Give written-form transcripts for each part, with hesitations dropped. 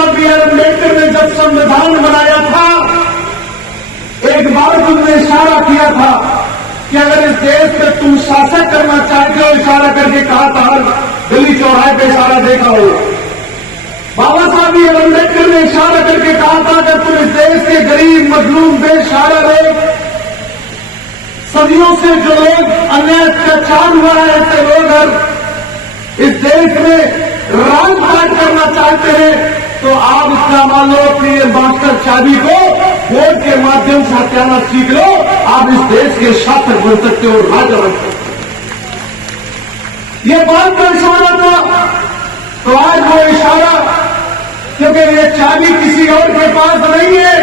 साहब B are Ambedkar ने जब संविधान बनाया था, एक बार तुमने इशारा किया था कि अगर इस देश पे तुम शासन करना चाहते हो, इशारा करके कहा था, हर गली चौराहे पे इशारा देखा हो। बाबा साहब बी आर अम्बेडकर ने इशारा करके कहा था कि तुम इस देश के गरीब, मजलूम, बेसहारा लोग, सदियों से जो लोग अन्याय अत्याचार हुआ है, ऐसे लोग अगर इस देश में राजपाट करना चाहते हैं तो आप इसका मान लो अपनी मास्टर चाबी को वोट के माध्यम से हथियाना सीख लो, आप इस देश के शासक बन सकते हो, राजा बन सकते हो। ये बात का इशारा था, तो आज वो इशारा, क्योंकि ये चाबी किसी और के पास नहीं है,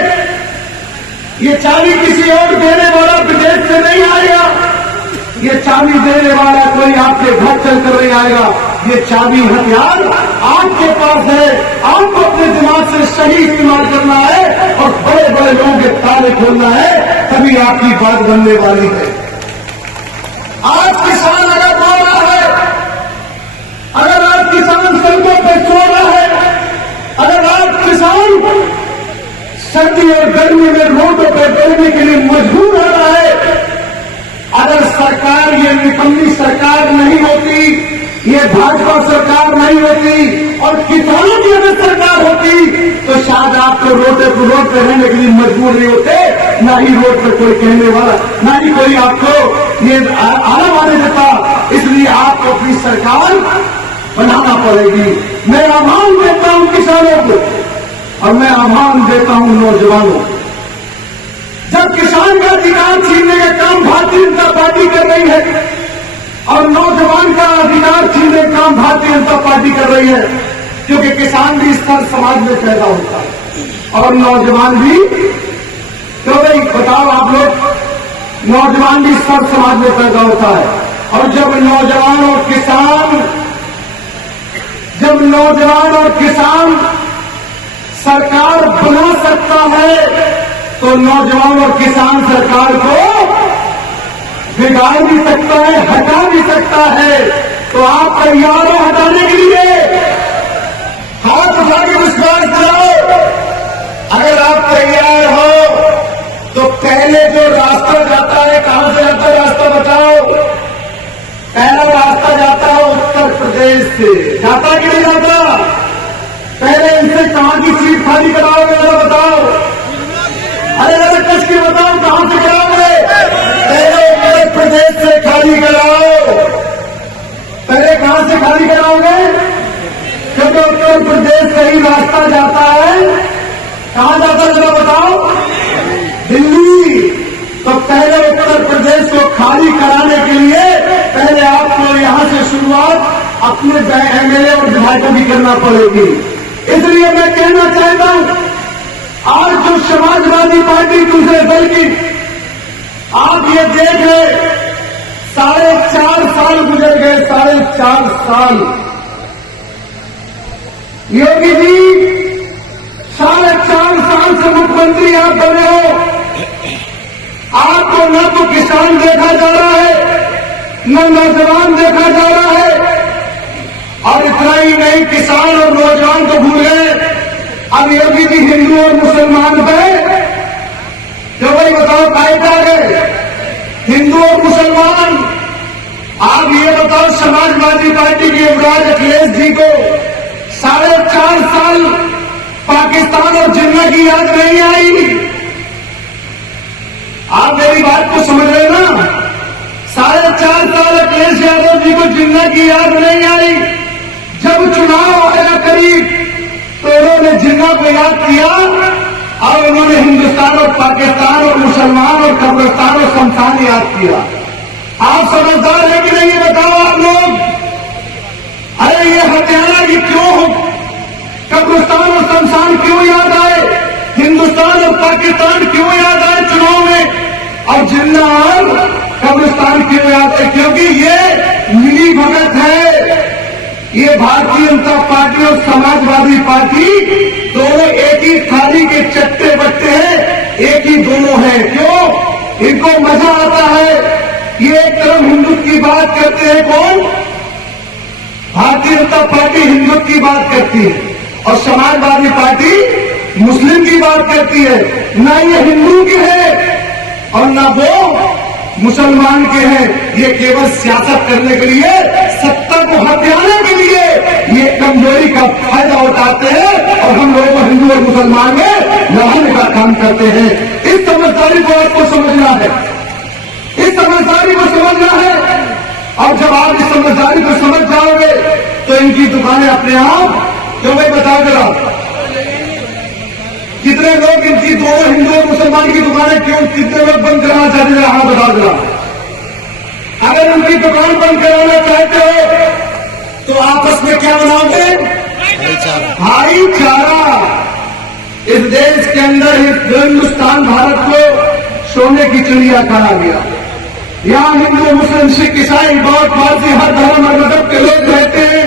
ये चाबी किसी और देने वाला विदेश से नहीं आएगा, ये चाबी देने वाला कोई आपके घर चलकर नहीं आएगा। ये चाबी हथियार आपके पास है, आपको अपने दिमाग से सही इस्तेमाल करना है और बड़े बड़े लोगों के ताले खोलना है, तभी आपकी बात बनने वाली है। आज किसान अगर रो रहा है, अगर आज किसान सड़कों पर सो रहा है, अगर आज किसान सर्दी और गर्मी में रोडों पर बैठने के लिए मजबूर हो रहा है, अगर सरकार, ये निकम्मी सरकार नहीं होती, ये भाजपा सरकार नहीं होती और किसानों की अगर सरकार होती तो शायद आपको रोड पर रहने के लिए मजबूर नहीं होते, ना ही रोड पर कोई कहने वाला, ना ही कोई आपको ये आना माने देता। इसलिए आपको अपनी सरकार बनाना पड़ेगी। मैं आह्वान देता हूं किसानों को और मैं आह्वान देता हूं नौजवानों को। जब किसान का अधिकार छीनने का काम भारतीय जनता पार्टी कर रही है और नौजवान का अधिकार छीनने का काम भारतीय जनता पार्टी कर रही है, क्योंकि किसान भी इस तरह समाज में पैदा होता है और नौजवान भी, क्यों भाई बताओ आप लोग, नौजवान भी इस तरह समाज में पैदा होता है। और जब नौजवान और किसान सरकार बना सकता है तो नौजवान और किसान सरकार को बिगाड़ भी सकता है, हटा भी सकता है। तो आप तैयार हो हटाने के लिए? हाथ उठा के विश्वास दिलाओ। अगर आप तैयार हो तो पहले जो रास्ता जाता है, कहां से जाता है रास्ता बताओ? पहला रास्ता जाता है उत्तर प्रदेश से, जाता कि नहीं जाता? पहले इनसे कहां की सीट खाली कराओगे जरा बताओ? अरे जरा कस के बताओ कहां से कराओगे? पहले उत्तर प्रदेश से खाली कराओ। पहले कहां से खाली कराओगे? क्योंकि उत्तर प्रदेश से ही रास्ता जाता है, कहां जाता है जरा बताओ? दिल्ली। तो पहले उत्तर प्रदेश को खाली कराने के लिए पहले आपको यहां से शुरुआत अपने एमएलए और विधायकों की करना पड़ेगी। इसलिए मैं कहना चाहता हूं, आज जो समाजवादी पार्टी दूसरे दल की, आप ये देख रहे, 4.5 साल गुजर गए, 4.5 साल। योगी जी 4.5 साल से मुख्यमंत्री आप बने हो, आपको न तो किसान देखा जा रहा है, न नौजवान देखा जा रहा है। और इतना ही नहीं, किसान और नौजवान को भूल गए, अब योगी जी हिंदू और मुसलमान पे, जो भाई बताओ काय आ गए? हिंदू और मुसलमान। आप ये बताओ, समाजवादी पार्टी के युवराज अखिलेश जी को 4.5 साल पाकिस्तान और जिन्ना की याद नहीं आई? आप मेरी बात को समझ रहे ना? 4.5 साल अखिलेश यादव जी को जिन्ना की याद नहीं आई। जब चुनाव आया करीब तो उन्होंने जिन्ना को याद किया और उन्होंने हिंदुस्तान और पाकिस्तान और मुसलमान और कब्रिस्तान और शमशान याद किया। आप समझदार है कि नहीं ये बताओ आप लोग? अरे ये हत्यारा ये क्यों हो? कब्रिस्तान और शमशान क्यों याद आए? हिंदुस्तान और पाकिस्तान क्यों याद आए चुनाव में? और जिन्ना और कब्रिस्तान क्यों याद है? क्योंकि ये मिली भगत है। ये भारतीय जनता पार्टी और समाजवादी पार्टी दोनों एक ही थाली के चट्टे बट्टे हैं, एक ही दोनों हैं। क्यों? इनको मजा आता है। ये एक तरफ हिंदुत्व की बात करते हैं, कौन? भारतीय जनता पार्टी हिंदुत्व की बात करती है और समाजवादी पार्टी मुस्लिम की बात करती है। ना ये हिंदू की है और ना वो मुसलमान के हैं। ये केवल सियासत करने के लिए, सत्ता को हथियाने के लिए ये कमजोरी का फायदा उठाते हैं और हम लोगों को हिंदू और मुसलमान में लड़ाने का काम करते हैं। इस समझदारी को आपको समझना है, इस समझदारी को समझना है। और जब आप इस समझदारी को समझ जाओगे तो इनकी दुकानें अपने आप, क्यों भाई बताओ जरा, कितने लोग इनकी दोनों हिंदू और मुसलमान की दुकानें क्यों, कितने लोग बंद कराना चाहते हैं, हाँ बताओ जरा। अगर उनकी दुकान बंद कराना चाहते हो तो आपस में क्या बनाओगे? भाईचारा। इस देश के अंदर हिंदुस्तान भारत को सोने की चिड़िया कहा गया। यहां हिंदू मुस्लिम सिख ईसाई बौद्ध पारसी हर धर्म और मजहब के लोग रहते हैं।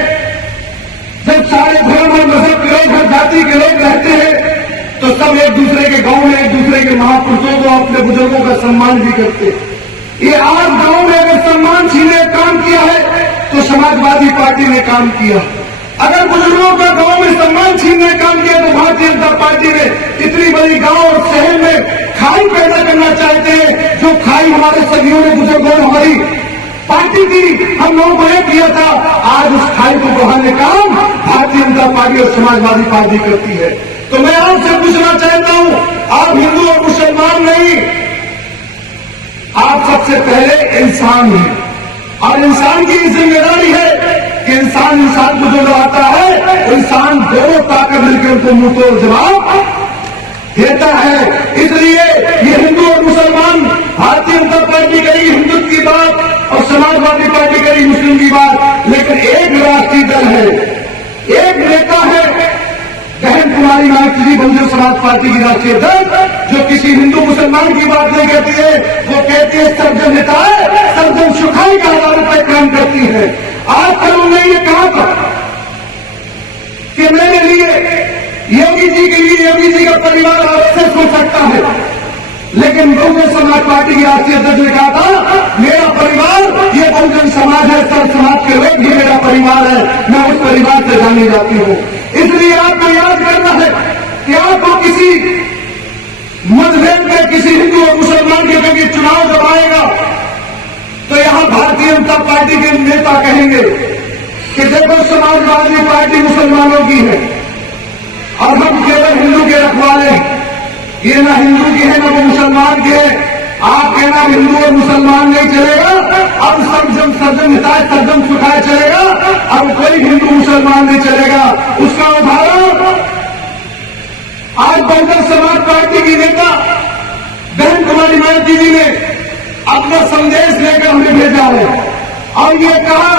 जब सारे धर्म और मजहब के लोग, हर जाति के लोग रहते हैं तो सब एक दूसरे के गांव में एक दूसरे के महापुरुषों को, अपने बुजुर्गों का सम्मान भी करते हैं। ये आज गांव में अगर सम्मान छीने काम किया है तो समाजवादी पार्टी ने काम किया। अगर बुजुर्गों का गांव में सम्मान छीनने काम किया तो भारतीय जनता पार्टी ने इतनी बड़ी गांव और शहर में खाई पैदा करना चाहते हैं। जो खाई हमारे सदियों ने, बुजुर्गों ने, हमारी पार्टी की, हम लोगों को ये किया था, आज उस खाई को बढ़ाने का काम भारतीय जनता पार्टी और समाजवादी पार्टी करती है। तो मैं आपसे पूछना चाहता हूं, आप हिंदू और मुसलमान नहीं, आप सबसे पहले इंसान हैं। और इंसान की जिम्मेदारी है कि इंसान को जो लड़ाता है, इंसान दोनों ताकत मिलकर उनको मुंह तोड़ जवाब देता है। इसलिए ये हिंदू और मुसलमान, भारतीय जनता पार्टी करेगी हिंदुत्व की बात और समाजवादी पार्टी करेगी मुस्लिम की बात, लेकिन एक राष्ट्रीय दल है, एक नेता है बहन कुमारी मायावती जी, बहुजन समाज पार्टी की राष्ट्रीय अध्यक्ष, जो किसी हिंदू मुसलमान की बात नहीं कहती है। वो कहती है सर्वजन हिताय सर्वजन सुखाय का आधार पर काम करती है। आज कल उन्होंने ये कहा था कि मेरे लिए, योगी जी के लिए, योगी जी का परिवार आपसे हो सकता है, लेकिन बहुजन समाज पार्टी की राष्ट्रीय अध्यक्ष ने कहा था मेरा परिवार ये बहुजन समाज है, सब समाज के लोग ही मेरा परिवार है, मैं उस परिवार से जानी जाती हूं। इसलिए आपको याद करना है कि आपको किसी मतभेद में किसी हिंदू और मुसलमान के कभी चुनाव जब आएगा तो यहां भारतीय जनता पार्टी के नेता कहेंगे कि देखो समाजवादी पार्टी मुसलमानों की है और हम केवल हिंदू के रखवाले, ये ना हिंदू की है ना वो मुसलमान के है। आप कहना हिंदू और मुसलमान नहीं चलेगा, अब सर्वजन हिताय सर्वजन सुखाय चलेगा, अब कोई हिंदू मुसलमान नहीं चलेगा। उसका उदाहरण आज बहुजन समाज पार्टी की नेता बहन कुमारी मायावती जी ने अपना संदेश लेकर हमें भेजा है और ये कहा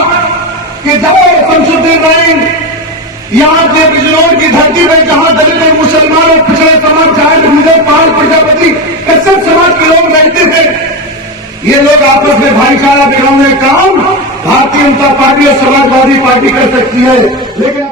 कि जाओ संसदीय लाइन, यहां के बिजनौर की धरती में जहां दलित मुसलमान और पिछड़े समाज, जाट, गुर्जर, पाल, प्रजापति, कश्यप समाज के लोग रहते थे, ये लोग आपस में भाईचारा बिगाड़ने का काम भारतीय जनता पार्टी और समाजवादी पार्टी कर सकती है, लेकिन